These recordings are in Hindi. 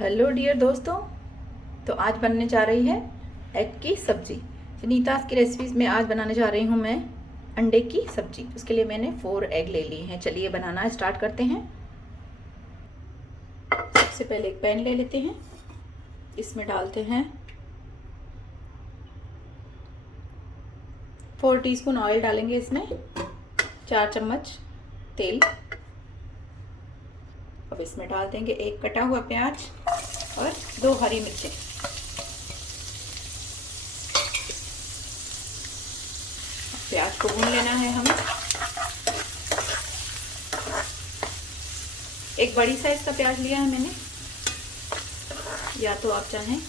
हेलो डियर दोस्तों। तो आज बनने जा रही है एग की सब्जी। सुनीतास की रेसिपीज़ में आज बनाने जा रही हूँ मैं अंडे की सब्जी। उसके लिए मैंने 4 एग ले लिए हैं। चलिए बनाना स्टार्ट करते हैं। सबसे पहले एक पैन ले लेते हैं। इसमें डालते हैं 4 टीस्पून ऑयल डालेंगे। इसमें 4 चम्मच तेल। अब इसमें डाल देंगे एक कटा हुआ प्याज और 2 हरी मिर्चें। प्याज को भून लेना है हमें। एक बड़ी साइज का प्याज लिया है मैंने, या तो आप चाहें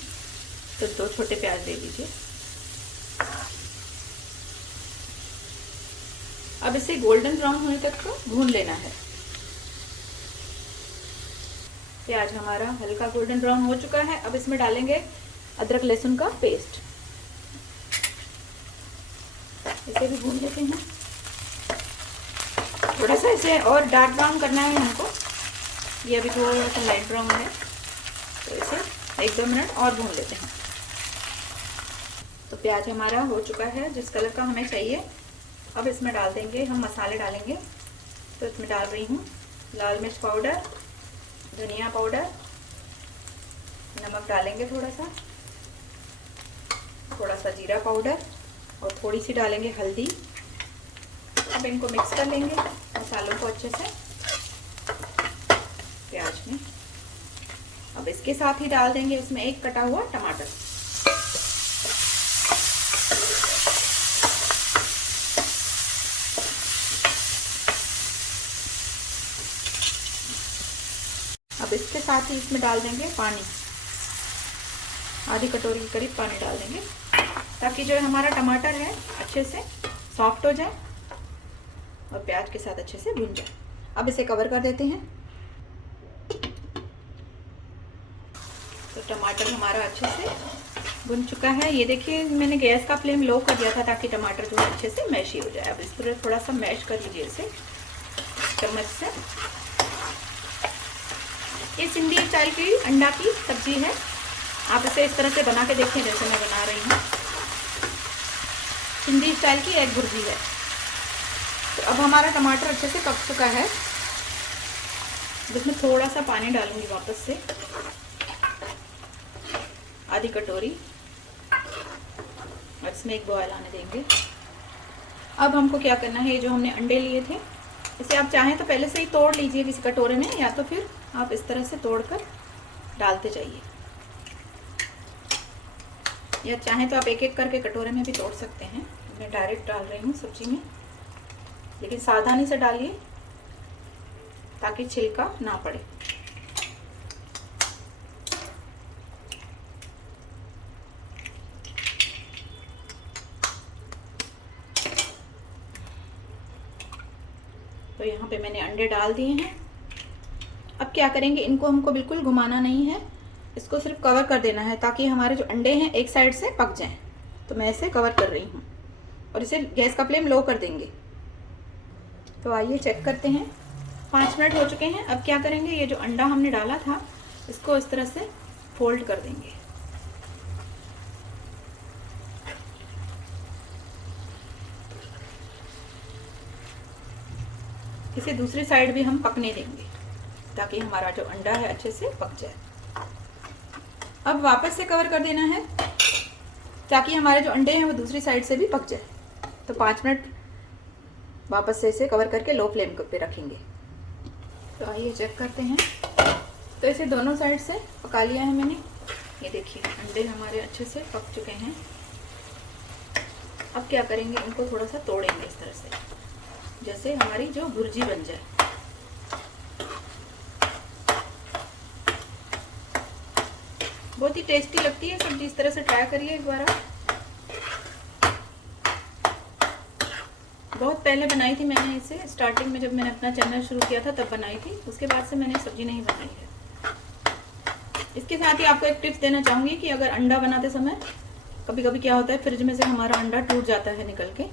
तो 2 छोटे प्याज ले लीजिए। अब इसे गोल्डन ब्राउन होने तक भून लेना है। प्याज हमारा हल्का गोल्डन ब्राउन हो चुका है। अब इसमें डालेंगे अदरक लहसुन का पेस्ट। इसे भी भून लेते हैं। थोड़ा सा इसे और डार्क ब्राउन करना है हमको। ये अभी थोड़ा सा लाइट ब्राउन है, तो इसे 1-2 मिनट और भून लेते हैं। तो प्याज हमारा हो चुका है जिस कलर का हमें चाहिए। अब इसमें डाल देंगे हम मसाले डालेंगे। तो इसमें डाल रही हूँ लाल मिर्च पाउडर, धनिया पाउडर, नमक डालेंगे थोड़ा सा जीरा पाउडर और थोड़ी सी डालेंगे हल्दी। अब इनको मिक्स कर लेंगे मसालों को अच्छे से प्याज में। अब इसके साथ ही डाल देंगे उसमें एक कटा हुआ टमाटर। अब इसके साथ ही इसमें डाल देंगे पानी। आधी कटोरी के करीब पानी डाल देंगे ताकि जो हमारा टमाटर है अच्छे से सॉफ्ट हो जाए और प्याज के साथ अच्छे से भुन जाए। अब इसे कवर कर देते हैं। तो टमाटर हमारा अच्छे से भुन चुका है। ये देखिए मैंने गैस का फ्लेम लो कर दिया था ताकि टमाटर जो है अच्छे से मैश ही हो जाए। अब इस पर थोड़ा सा मैश कर लीजिए इसे चम्मच से। ये सिंधी स्टाइल की अंडा की सब्जी है। आप इसे इस तरह से बना के देखें जैसे मैं बना रही हूँ। सिंधी स्टाइल की एग भुर्जी है। तो अब हमारा टमाटर अच्छे से पक चुका है। जिसमें थोड़ा सा पानी डालूंगी वापस से, आधी कटोरी, और इसमें एक बॉयल आने देंगे। अब हमको क्या करना है, ये जो हमने अंडे लिए थे इसे आप चाहें तो पहले से ही तोड़ लीजिए किसी कटोरे में, या तो फिर आप इस तरह से तोड़कर डालते जाइए, या चाहें तो आप एक एक करके कटोरे में भी तोड़ सकते हैं। मैं डायरेक्ट डाल रही हूँ सब्जी में, लेकिन सावधानी से डालिए ताकि छिलका ना पड़े। तो यहाँ पे मैंने अंडे डाल दिए हैं। अब क्या करेंगे, इनको हमको बिल्कुल घुमाना नहीं है, इसको सिर्फ कवर कर देना है ताकि हमारे जो अंडे हैं एक साइड से पक जाएं। तो मैं इसे कवर कर रही हूँ और इसे गैस का फ्लेम लो कर देंगे। तो आइए चेक करते हैं। 5 मिनट हो चुके हैं। अब क्या करेंगे, ये जो अंडा हमने डाला था इसको इस तरह से फोल्ड कर देंगे। इसे दूसरी साइड भी हम पकने देंगे ताकि हमारा जो अंडा है अच्छे से पक जाए। अब वापस से कवर कर देना है ताकि हमारे जो अंडे हैं वो दूसरी साइड से भी पक जाए। तो 5 मिनट वापस से इसे कवर करके लो फ्लेम पे रखेंगे। तो आइए चेक करते हैं। तो इसे दोनों साइड से पका लिया है मैंने। ये देखिए अंडे हमारे अच्छे से पक चुके हैं। अब क्या करेंगे, इनको थोड़ा सा तोड़ेंगे इस तरह से, जैसे हमारी जो भुर्जी बन जाए। बहुत ही टेस्टी लगती है सब्जी, इस तरह से ट्राई करिए एक बार। बहुत पहले बनाई थी मैंने इसे, स्टार्टिंग में जब मैंने अपना चैनल शुरू किया था तब बनाई थी। उसके बाद से मैंने सब्जी नहीं बनाई है। इसके साथ ही आपको एक टिप्स देना चाहूँगी कि अगर अंडा बनाते समय कभी कभी क्या होता है, फ्रिज में से हमारा अंडा टूट जाता है निकल के,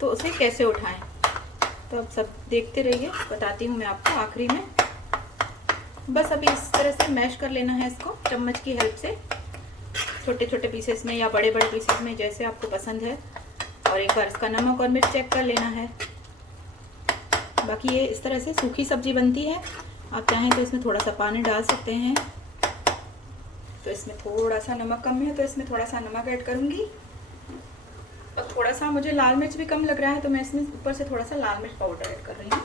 तो उसे कैसे उठाएं। तो अब सब देखते रहिए, बताती हूँ मैं आपको आखिरी में। बस अभी इस तरह से मैश कर लेना है इसको चम्मच की हेल्प से, छोटे छोटे पीसेस में या बड़े बड़े पीसेस में जैसे आपको पसंद है। और एक बार इसका नमक और मिर्च चेक कर लेना है। बाकी ये इस तरह से सूखी सब्जी बनती है। आप चाहें तो इसमें थोड़ा सा पानी डाल सकते हैं। तो इसमें थोड़ा सा नमक कम है तो इसमें थोड़ा सा नमक ऐड करूँगी। और थोड़ा सा मुझे लाल मिर्च भी कम लग रहा है तो मैं इसमें ऊपर से थोड़ा सा लाल मिर्च पाउडर ऐड कर रही हूँ।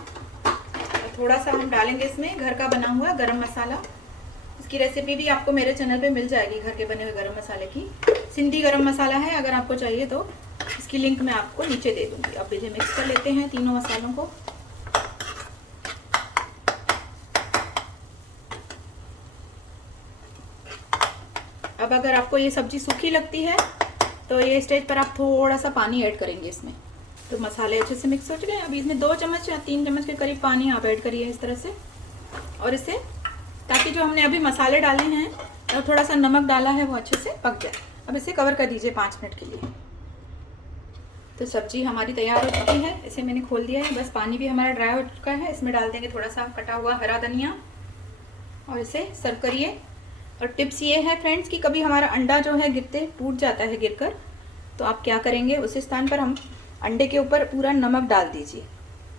और थोड़ा सा हम डालेंगे इसमें घर का बना हुआ गरम मसाला। इसकी रेसिपी भी आपको मेरे चैनल पे मिल जाएगी, घर के बने हुए गरम मसाले की। सिंधी गरम मसाला है, अगर आपको चाहिए तो इसकी लिंक मैं आपको नीचे दे दूँगी। अब इसे मिक्स कर लेते हैं तीनों मसालों को। अब अगर आपको ये सब्ज़ी सूखी लगती है तो ये स्टेज पर आप थोड़ा सा पानी ऐड करेंगे इसमें। तो मसाले अच्छे से मिक्स हो चुके हैं। अभी इसमें 2 चम्मच या 3 चम्मच के करीब पानी आप ऐड करिए इस तरह से। और इसे, ताकि जो हमने अभी मसाले डाले हैं और थोड़ा सा नमक डाला है वो अच्छे से पक जाए। अब इसे कवर कर दीजिए 5 मिनट के लिए। तो सब्जी हमारी तैयार हो चुकी है। इसे मैंने खोल दिया है, बस पानी भी हमारा ड्राई हो चुका है। इसमें डाल देंगे थोड़ा सा कटा हुआ हरा धनिया और इसे सर्व करिए। और टिप्स ये है फ्रेंड्स कि कभी हमारा अंडा जो है गिरते टूट जाता है गिरकर, तो आप क्या करेंगे, उस स्थान पर हम अंडे के ऊपर पूरा नमक डाल दीजिए।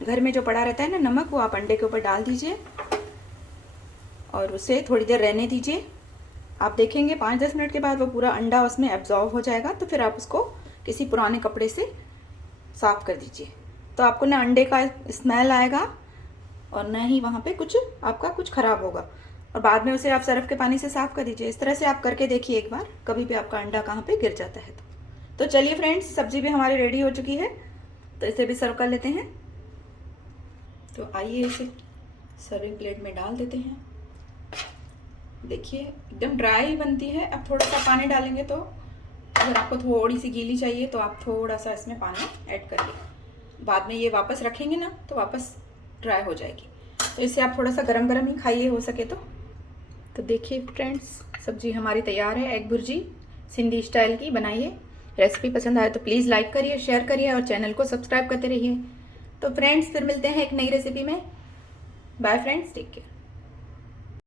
घर में जो पड़ा रहता है ना नमक, वो आप अंडे के ऊपर डाल दीजिए और उसे थोड़ी देर रहने दीजिए। आप देखेंगे 5-10 मिनट के बाद वो पूरा अंडा उसमें एब्जॉर्ब हो जाएगा। तो फिर आप उसको किसी पुराने कपड़े से साफ़ कर दीजिए। तो आपको ना अंडे का स्मेल आएगा और ना ही वहाँ पे कुछ आपका कुछ ख़राब होगा। और बाद में उसे आप सर्फ के पानी से साफ़ कर दीजिए। इस तरह से आप करके देखिए एक बार, कभी भी आपका अंडा कहाँ पे गिर जाता है तो चलिए फ्रेंड्स, सब्ज़ी भी हमारी रेडी हो चुकी है। तो इसे भी सर्व कर लेते हैं। तो आइए इसे सर्विंग प्लेट में डाल देते हैं। देखिए एकदम ड्राई बनती है। अब थोड़ा सा पानी डालेंगे, तो अगर आपको थोड़ी सी गीली चाहिए तो आप थोड़ा सा इसमें पानी ऐड करिए। बाद में ये वापस रखेंगे ना तो वापस ड्राई हो जाएगी। तो इसे आप थोड़ा सा गरम गरम ही खाइए हो सके तो देखिए फ्रेंड्स, सब्जी हमारी तैयार है। एग भुर्जी सिंधी स्टाइल की बनाइए। रेसिपी पसंद आए तो प्लीज़ लाइक करिए, शेयर करिए और चैनल को सब्सक्राइब करते रहिए। तो फ्रेंड्स फिर मिलते हैं एक नई रेसिपी में। Bye friends, take care.